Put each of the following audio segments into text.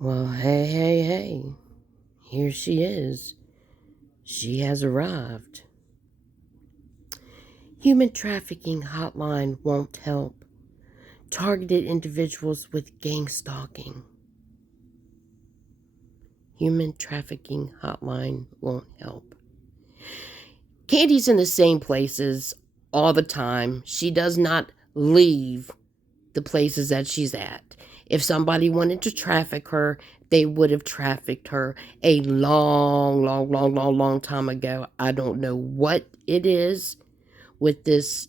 Well, hey. Here she is. She has arrived. Human trafficking hotline won't help. Targeted individuals with gang stalking. Human trafficking hotline won't help. Candy's in the same places all the time. She does not leave the places that she's at. If somebody wanted to traffic her, they would have trafficked her a long time ago. I don't know what it is with this,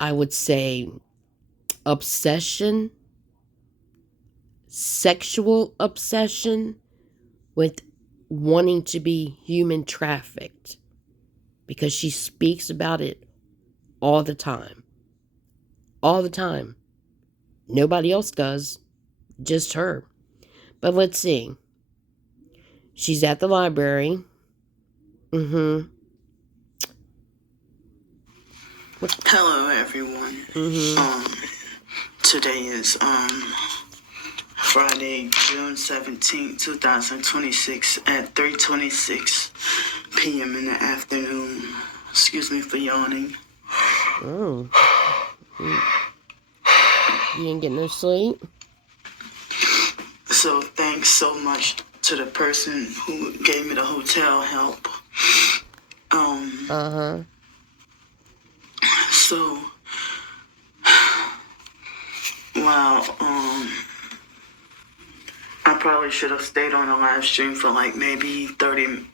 I would say, obsession, sexual obsession with wanting to be human trafficked, because she speaks about it all the time. All the time. Nobody else does, just her. But let's see. She's at the library. Hello, everyone. Today is Friday, June 17th, 2026 at 3:26 p.m. in the afternoon. Excuse me for yawning. Oh. You didn't get no sleep? So thanks so much to the person who gave me the hotel help. So, wow, I probably should have stayed on the live stream for like maybe 30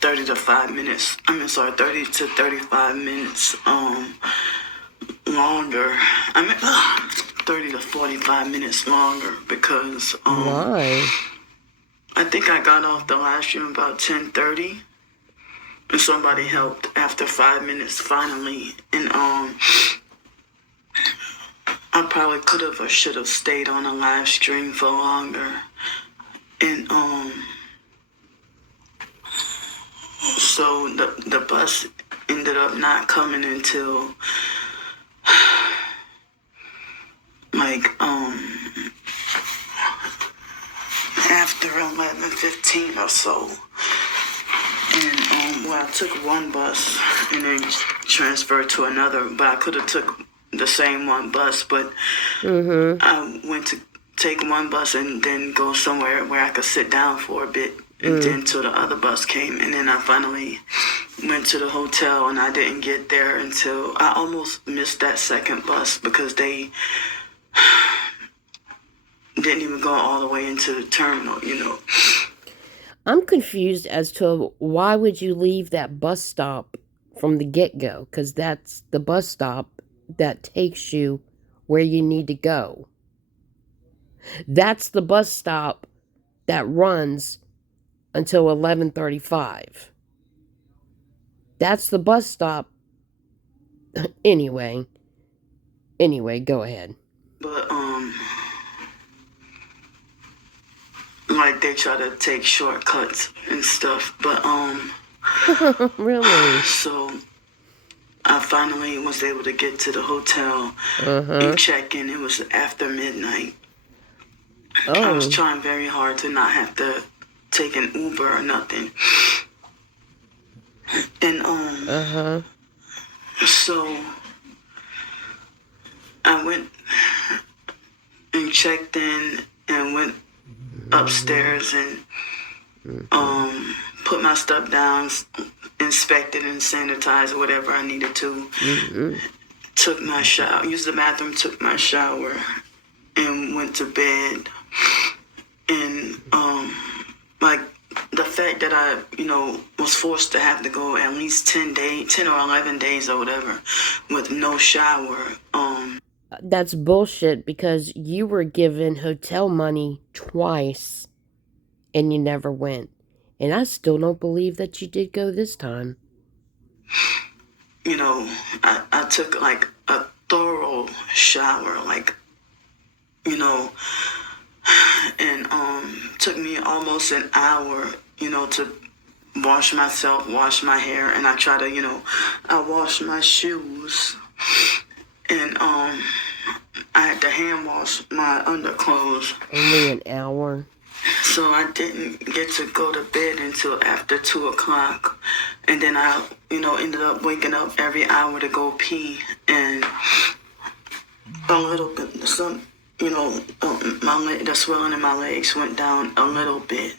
to 5 minutes. 30 to 35 minutes longer. 30 to 45 minutes longer because why? I think I got off the live stream about 10:30 and somebody helped after 5 minutes finally, and I probably could have or should have stayed on the live stream for longer, and so the bus ended up not coming until like after 11:15 or so. And I took one bus and then transferred to another, but I could have took the same one bus, but I went to take one bus and then go somewhere where I could sit down for a bit, and then till the other bus came, and then I finally went to the hotel, and I didn't get there until I almost missed that second bus because they didn't even go all the way into the terminal, I'm confused as to why would you leave that bus stop from the get-go, because that's the bus stop that takes you where you need to go. That's the bus stop that runs until 11:35. That's the bus stop. Anyway, go ahead. But like they try to take shortcuts and stuff, but really? So I finally was able to get to the hotel and check in. It was after midnight. I was trying very hard to not have to take an Uber or nothing. And so I went and checked in and went upstairs and put my stuff down, inspected and sanitized whatever I needed to. Took my shower, used the bathroom, took my shower, and went to bed. And like the fact that I, was forced to have to go at least 10 or 11 days or whatever with no shower. That's bullshit, because you were given hotel money twice and you never went. And I still don't believe that you did go this time. I took like a thorough shower, and took me almost an hour, to wash myself, wash my hair, and I try to, I wash my shoes, and I had to hand wash my underclothes. Only an hour? So I didn't get to go to bed until after 2 o'clock. And then I, ended up waking up every hour to go pee. And a little bit, the swelling in my legs went down a little bit,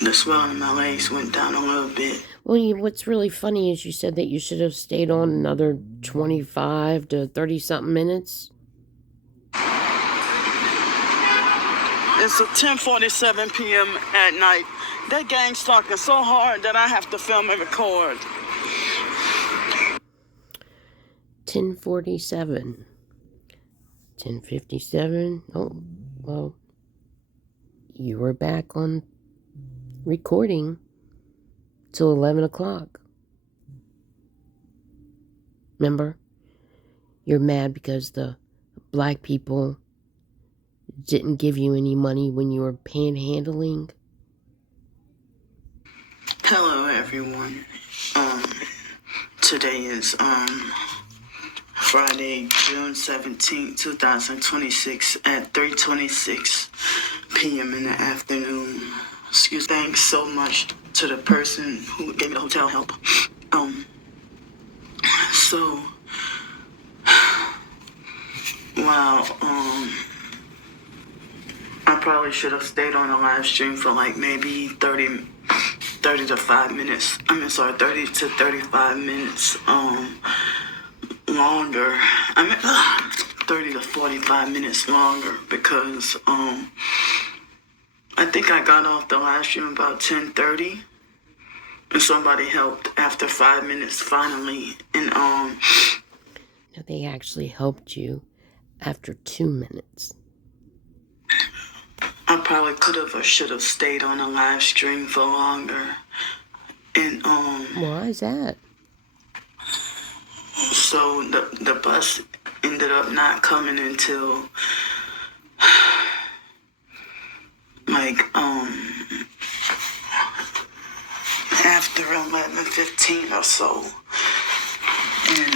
the swelling in my legs went down a little bit. Well, what's really funny is you said that you should have stayed on another 25 to 30-something minutes. It's 10:47 p.m. at night. That gang's talking so hard that I have to film and record. 10:47. 10:57. Oh, well, you were back on recording till 11 o'clock. Remember? You're mad because the black people didn't give you any money when you were panhandling. Hello, everyone. Today is Friday, June 17, 2026 at 3:26 p.m. in the afternoon. Thanks so much to the person who gave me the hotel help. I probably should have stayed on a live stream for like maybe 30 to 5 minutes. 30 to 35 minutes longer. 30 to 45 minutes longer because I think I got off the live stream about 10:30 and somebody helped after 5 minutes finally. And no, they actually helped you after 2 minutes. I probably could have or should have stayed on a live stream for longer. And why is that? So the bus ended up not coming until after 11:15 or so. And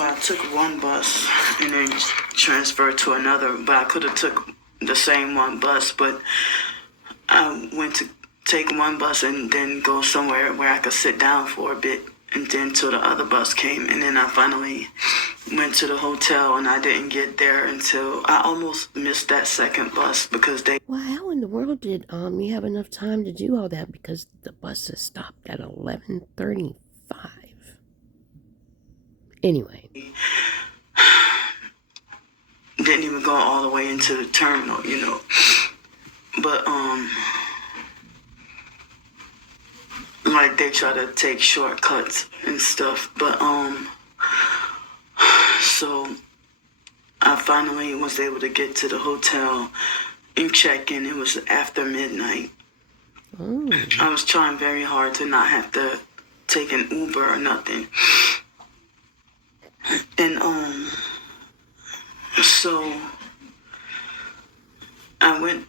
I took one bus and then transferred to another, but I could have took the same one bus, but I went to take one bus and then go somewhere where I could sit down for a bit, and then till the other bus came, and then I finally went to the hotel, and I didn't get there until I almost missed that second bus because they... Well, how in the world did you have enough time to do all that? Because the buses stopped at 11:35. Anyway. Didn't even go all the way into the terminal, But, they try to take shortcuts and stuff. But, so I finally was able to get to the hotel and check in. It was after midnight. Oh. I was trying very hard to not have to take an Uber or nothing. And, so I went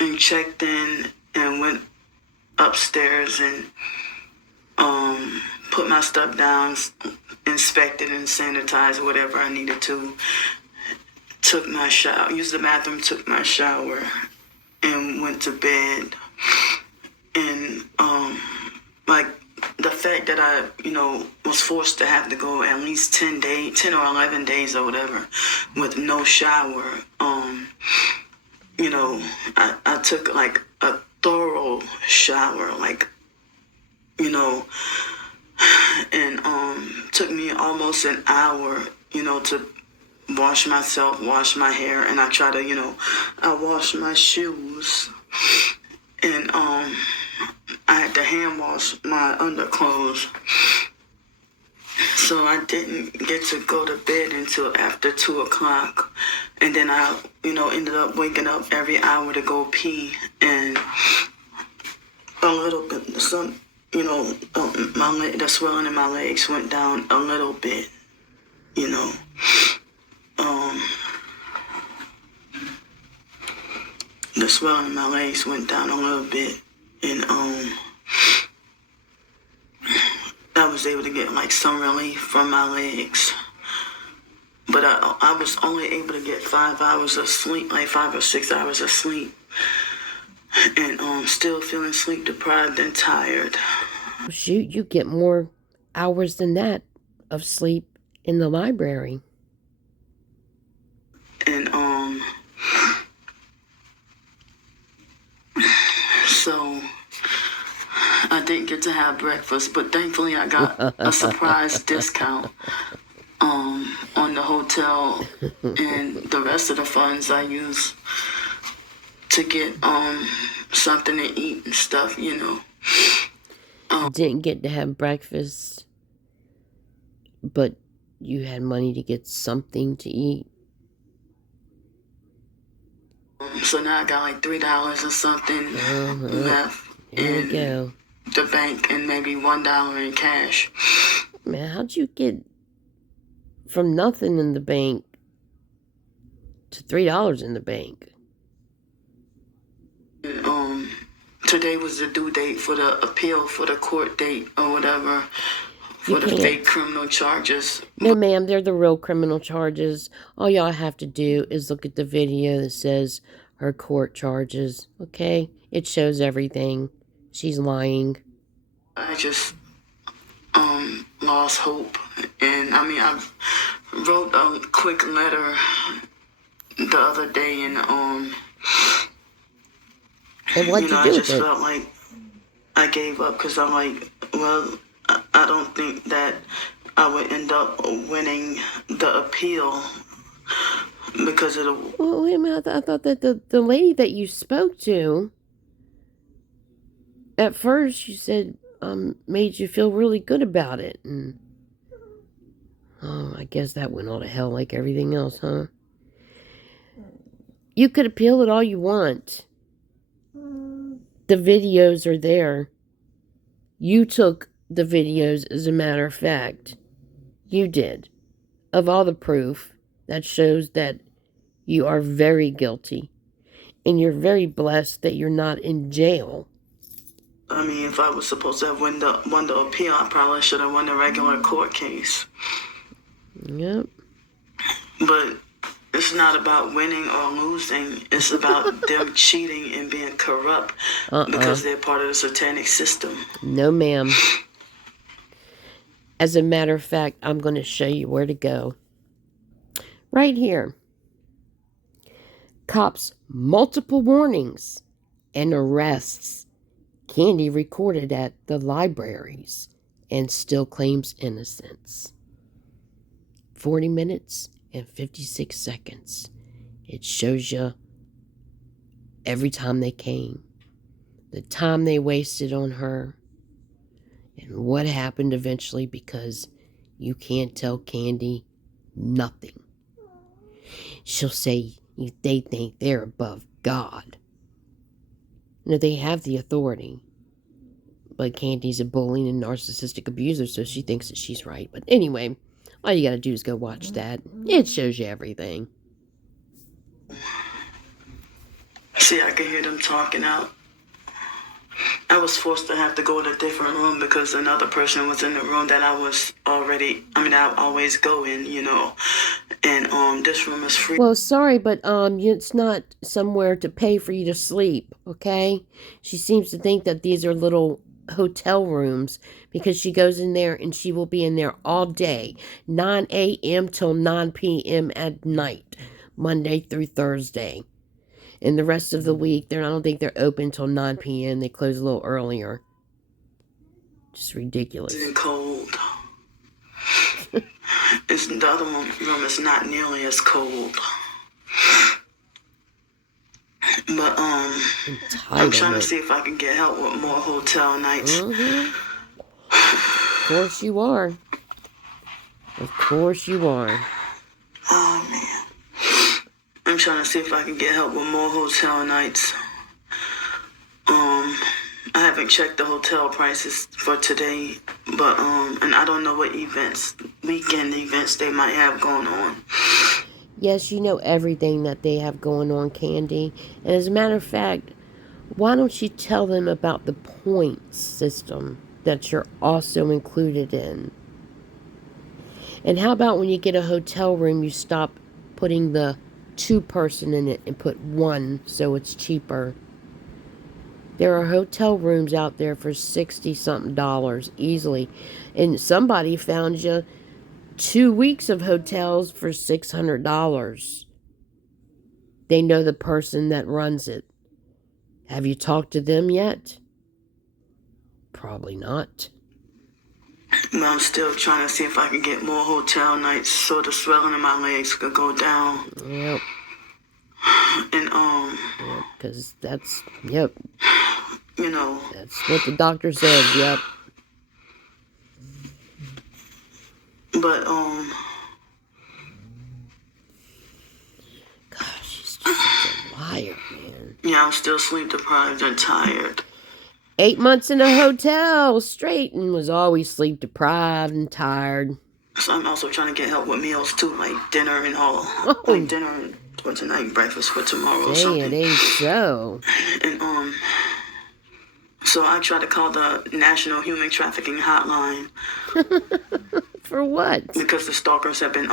and checked in and went upstairs and put my stuff down, inspected and sanitized whatever I needed to. Took my shower, used the bathroom, took my shower, and went to bed. And the fact that I, was forced to have to go at least 10 or 11 days or whatever with no shower, I took a thorough shower, and took me almost an hour, to wash myself, wash my hair, and I try to, I wash my shoes, and I had to hand wash my underclothes. So I didn't get to go to bed until after 2 o'clock. And then I, ended up waking up every hour to go pee. And a little bit, the swelling in my legs went down a little bit, the swelling in my legs went down a little bit. And, was able to get like some relief from my legs. But I was only able to get 5 hours of sleep, like 5 or 6 hours of sleep. And still feeling sleep deprived and tired. Shoot, you get more hours than that of sleep in the library. And so I didn't get to have breakfast, but thankfully I got a surprise discount on the hotel, and the rest of the funds I use to get something to eat and stuff, you know. Didn't get to have breakfast, but you had money to get something to eat. So now I got like $3 or something left in the bank, and maybe $1 in cash. Man, how'd you get from nothing in the bank to $3 in the bank? And, today was the due date for the appeal, for the court date or whatever, for the fake criminal charges. No, ma'am, they're the real criminal charges. All y'all have to do is look at the video that says her court charges, okay? It shows everything. She's lying. I just lost hope. And I mean, I wrote a quick letter the other day, and what'd you do I just with it? felt like I gave up, because I'm like, well, I don't think that I would end up winning the appeal because of the... Well, wait a minute. I thought that the lady that you spoke to, at first you said made you feel really good about it. And I guess that went all to hell like everything else, huh? You could appeal it all you want. The videos are there. You took the videos, as a matter of fact. You did. Of all the proof that shows that you are very guilty. And you're very blessed that you're not in jail. I mean, if I was supposed to have won the appeal, I probably should have won the regular court case. Yep. But it's not about winning or losing. It's about them cheating and being corrupt because they're part of the satanic system. No, ma'am. As a matter of fact, I'm going to show you where to go. Right here. Cops multiple warnings and arrests. Candy recorded at the libraries and still claims innocence. 40 minutes and 56 seconds. It shows you every time they came, the time they wasted on her, and what happened eventually, because you can't tell Candy nothing. She'll say they think they're above God. You know, they have the authority. But Candy's a bullying and narcissistic abuser, so she thinks that she's right. But anyway, all you gotta do is go watch that. It shows you everything. See, I can hear them talking out. I was forced to have to go to a different room because another person was in the room that I always go in, you know. And this room is free. Well, sorry, but it's not somewhere to pay for you to sleep, okay? She seems to think that these are little hotel rooms because she goes in there and she will be in there all day, 9 a.m. till 9 p.m. at night, Monday through Thursday. And the rest of the week, I don't think they're open till 9 p.m. They close a little earlier. Just ridiculous. It's cold. The other room is not nearly as cold. But I'm trying to see if I can get help with more hotel nights. Mm-hmm. Of course you are. Of course you are. Oh man. I'm trying to see if I can get help with more hotel nights. I haven't checked the hotel prices for today, but and I don't know what weekend events they might have going on. Yes, you know everything that they have going on, Candy. And as a matter of fact, why don't you tell them about the points system that you're also included in. And how about when you get a hotel room, you stop putting the 2-person in it and put 1 so it's cheaper. There are hotel rooms out there for $60-something easily. And somebody found you 2 weeks of hotels for $600. They know the person that runs it. Have you talked to them yet? Probably not. But I'm still trying to see if I can get more hotel nights so the swelling in my legs could go down. Yep. And Yep, because that's, yep. You know. That's what the doctor says, yep. But gosh, she's just such a liar, man. Yeah, I'm still sleep deprived and tired. 8 months in a hotel straight and was always sleep deprived and tired. So I'm also trying to get help with meals too, like dinner and all. Oh. Like dinner for tonight, breakfast for tomorrow or something. It ain't so. And so I tried to call the National Human Trafficking Hotline. For what? Because the stalkers have been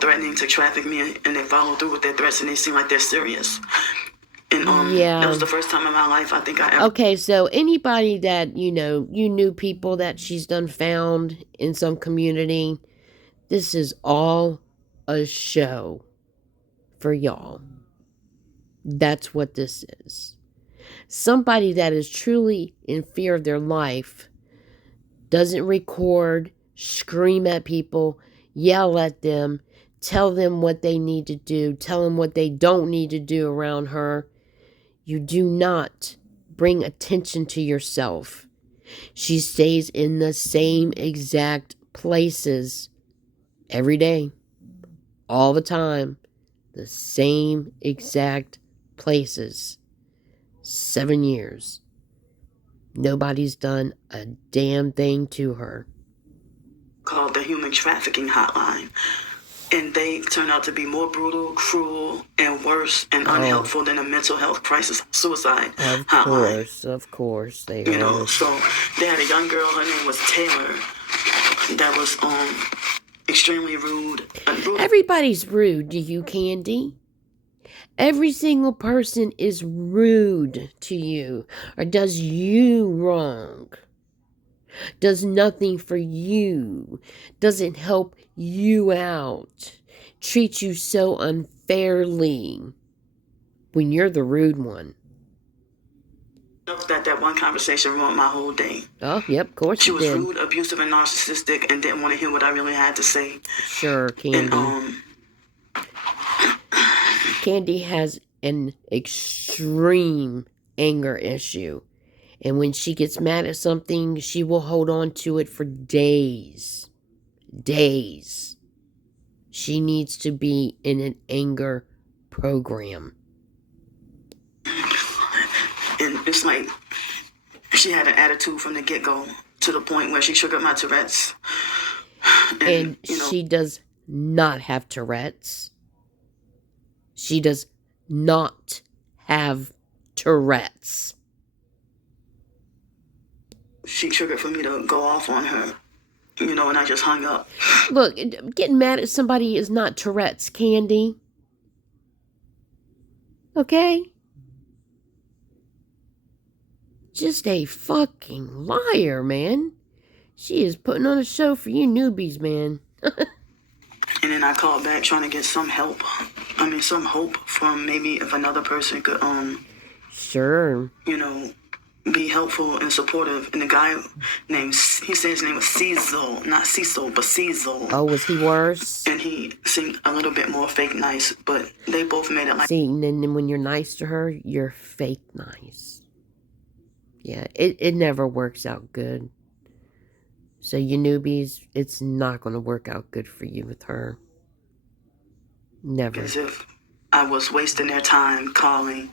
threatening to traffic me, and they follow through with their threats, and they seem like they're serious. And that was the first time in my life I think I ever. Okay, so anybody that you knew people that she's done found in some community, this is all a show for y'all. That's what this is. Somebody that is truly in fear of their life doesn't record, scream at people, yell at them, tell them what they need to do, tell them what they don't need to do around her. You do not bring attention to yourself. She stays in the same exact places every day, all the time. The same exact places. 7 years. Nobody's done a damn thing to her. Called the Human Trafficking Hotline. And they turn out to be more brutal, cruel, and worse and unhelpful than a mental health crisis suicide hotline. Of course, they are. So they had a young girl, her name was Taylor, that was extremely rude. Everybody's rude to you, Candy. Every single person is rude to you or does you wrong. Does nothing for you. Doesn't help you out. Treats you so unfairly when you're the rude one. That one conversation ruined my whole day. Oh, yep, of course she you was did. Rude, abusive, and narcissistic and didn't want to hear what I really had to say. Sure, Candy. And, Candy has an extreme anger issue. And when she gets mad at something, she will hold on to it for days. Days. She needs to be in an anger program. And it's like she had an attitude from the get-go to the point where she triggered my Tourette's. And she does not have Tourette's. She does not have Tourette's. She triggered for me to go off on her, and I just hung up. Look, getting mad at somebody is not Tourette's, Candy. Okay? Just a fucking liar, man. She is putting on a show for you newbies, man. And then I called back trying to get some help. Some hope from maybe if another person could, Sure. Be helpful and supportive. And the guy he said his name was Cecil, not Cecil, but Cecil. Oh, was he worse? And he seemed a little bit more fake nice, but they both made it like... See, and then when you're nice to her, you're fake nice. Yeah, it never works out good. So you newbies, it's not going to work out good for you with her. Never. As if I was wasting their time calling.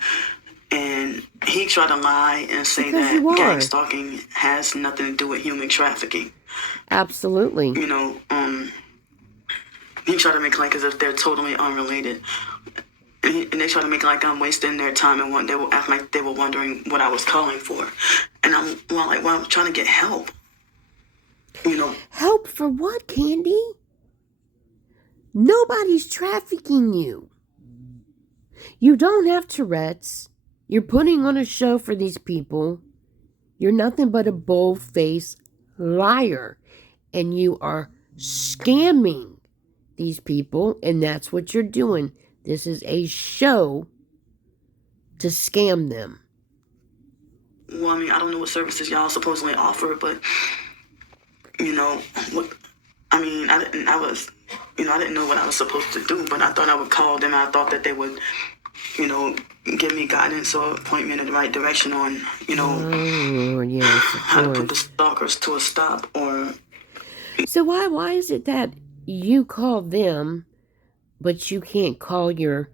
And he tried to lie and say that gang stalking has nothing to do with human trafficking. Absolutely. He tried to make like as if they're totally unrelated. and they try to make like I'm wasting their time, and they will act like they were wondering what I was calling for, and I'm trying to get help. Help for what, Candy? Nobody's trafficking you. You don't have Tourette's. You're putting on a show for these people. You're nothing but a bold-faced liar. And you are scamming these people, and that's what you're doing. This is a show to scam them. Well, I mean, I don't know what services y'all supposedly offer, but what? I mean, I didn't know what I was supposed to do, but I thought I would call them. I thought that they would, give me guidance or point me in the right direction on, Yes, how to put the stalkers to a stop. Or so why is it that you call them, but you can't call your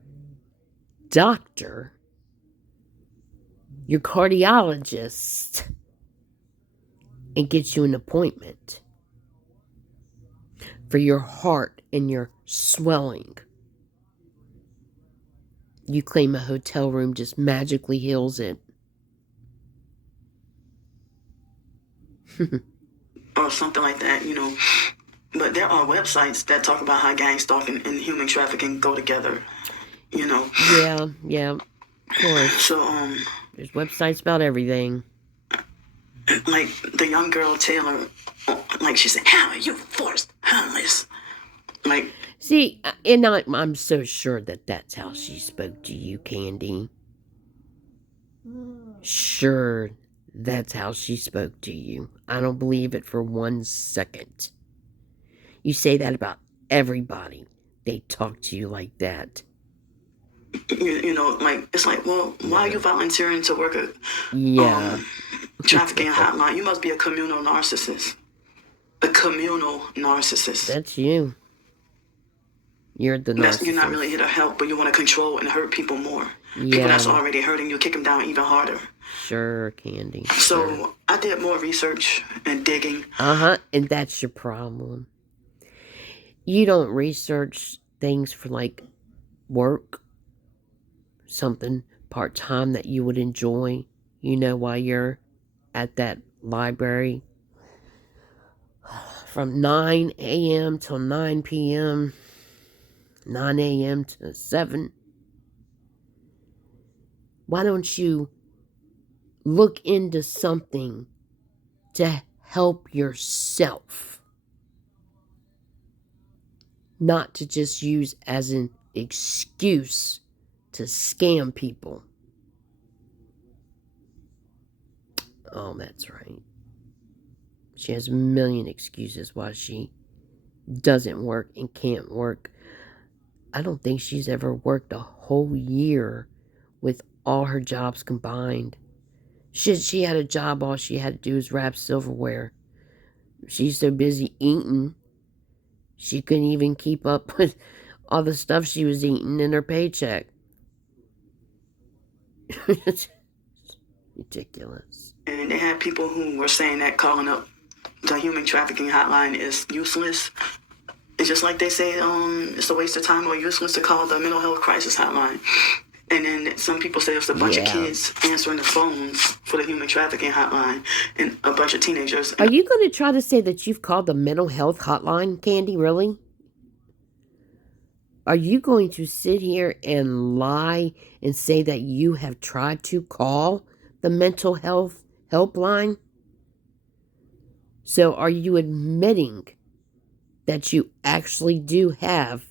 doctor, your cardiologist, and get you an appointment for your heart and your swelling? You claim a hotel room just magically heals it. or something like that, But there are websites that talk about how gang stalking and human trafficking go together, Yeah, of course. So, there's websites about everything. Like the young girl Taylor, like she said, "How are you forced homeless?" Like, see, and I'm so sure that that's how she spoke to you, Candy. Sure, that's how she spoke to you. I don't believe it for 1 second. You say that about everybody. They talk to you like that. like it's like, well, why are you volunteering to work at trafficking hotline? You must be a communal narcissist. A communal narcissist. That's you. You're the narcissist. You're not really here to help, but you want to control and hurt people more. People that's already hurting you, kick them down even harder. Sure, Candy. So I did more research and digging. And that's your problem. You don't research things for like work, something part-time that you would enjoy, while you're at that library from 9 a.m. till 9 p.m., 9 a.m. to 7. Why don't you look into something to help yourself? Not to just use as an excuse to scam people. Oh, that's right. She has a million excuses why she doesn't work and can't work. I don't think she's ever worked a whole year with all her jobs combined. She had a job, all she had to do was wrap silverware. She's so busy eating, she couldn't even keep up with all the stuff she was eating in her paycheck. It's ridiculous. And they had people who were saying that calling up the human trafficking hotline is useless. It's just like they say, it's a waste of time or useless to call the mental health crisis hotline. And then some people say it's a bunch of kids answering the phones for the human trafficking hotline and a bunch of teenagers. Are you going to try to say that you've called the mental health hotline, Candy? Really? Are you going to sit here and lie and say that you have tried to call the mental health helpline? So are you admitting that you actually do have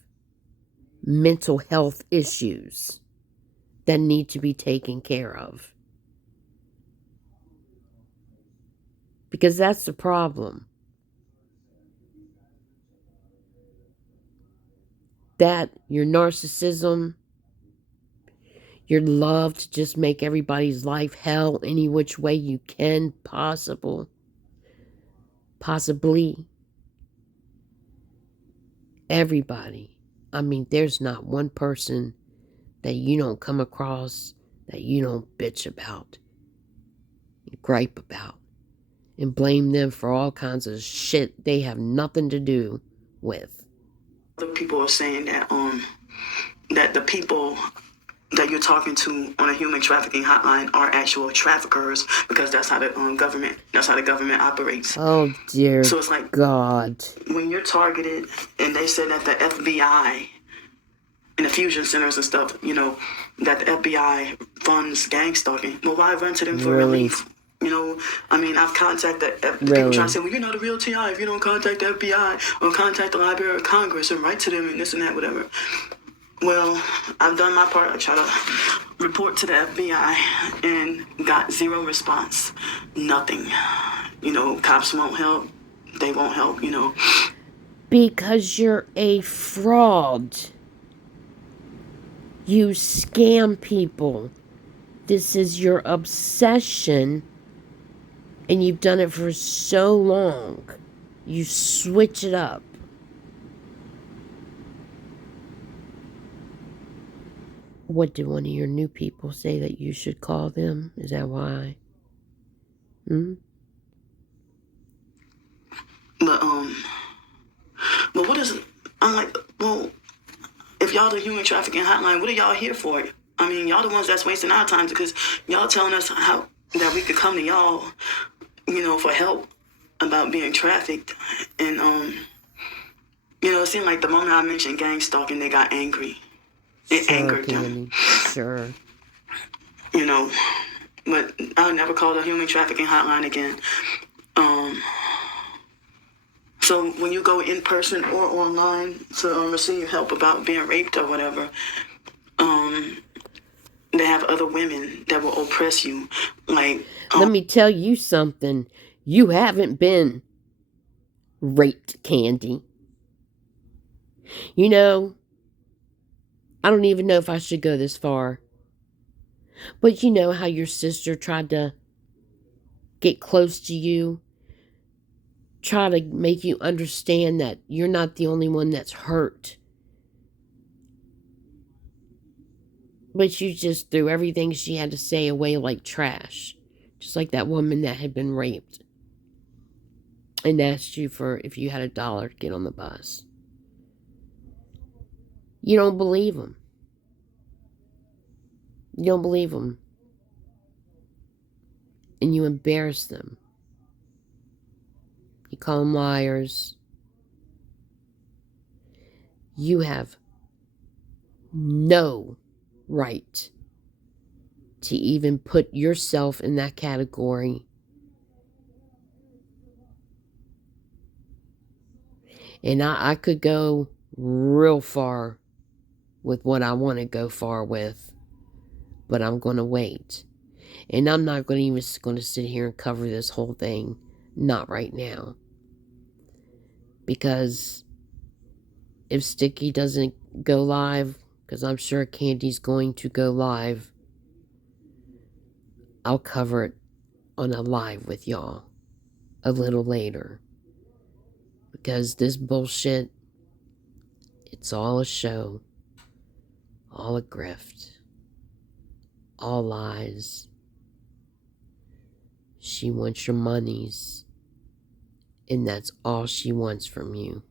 mental health issues that need to be taken care of? Because that's the problem. That your narcissism, your love to just make everybody's life hell any which way you can possibly. Everybody. I mean, there's not one person that you don't come across that you don't bitch about, and gripe about, and blame them for all kinds of shit they have nothing to do with. Other people are saying that that the people that you're talking to on a human trafficking hotline are actual traffickers, because that's how the government operates. Oh, dear So it's like, God. when you're targeted, and they said that the FBI and the fusion centers and stuff, that the FBI funds gang stalking. Well, why run to them for relief? I've contacted people trying to say, well, you're not a real TI if you don't contact the FBI or contact the Library of Congress and write to them and this and that, whatever. Well, I've done my part. I try to report to the FBI and got zero response. Nothing. Cops won't help. They won't help, Because you're a fraud. You scam people. This is your obsession, and you've done it for so long. You switch it up. What did one of your new people say that you should call them? Is that why? But what is it? I'm like, well, if y'all the human trafficking hotline, what are y'all here for? I mean, y'all the ones that's wasting our time, because y'all telling us how that we could come to y'all, for help about being trafficked. And, it seemed like the moment I mentioned gang stalking, they got angry. It angered them. Sure. But I'll never call the human trafficking hotline again. So when you go in person or online to receive help about being raped or whatever, they have other women that will oppress you. Like, let me tell you something. You haven't been raped, Candy. I don't even know if I should go this far. But you know how your sister tried to get close to you? Try to make you understand that you're not the only one that's hurt. But you just threw everything she had to say away like trash. Just like that woman that had been raped and asked you for if you had $1 to get on the bus. You don't believe them. You don't believe them. And you embarrass them. You call them liars. You have no right to even put yourself in that category. And I could go real far with what I want to go far with, but I'm going to wait. And I'm not going to sit here and cover this whole thing. Not right now. Because if Sticky doesn't go live, because I'm sure Candy's going to go live, I'll cover it on a live with y'all a little later. Because this bullshit, it's all a show, all a grift, all lies. She wants your monies, and that's all she wants from you.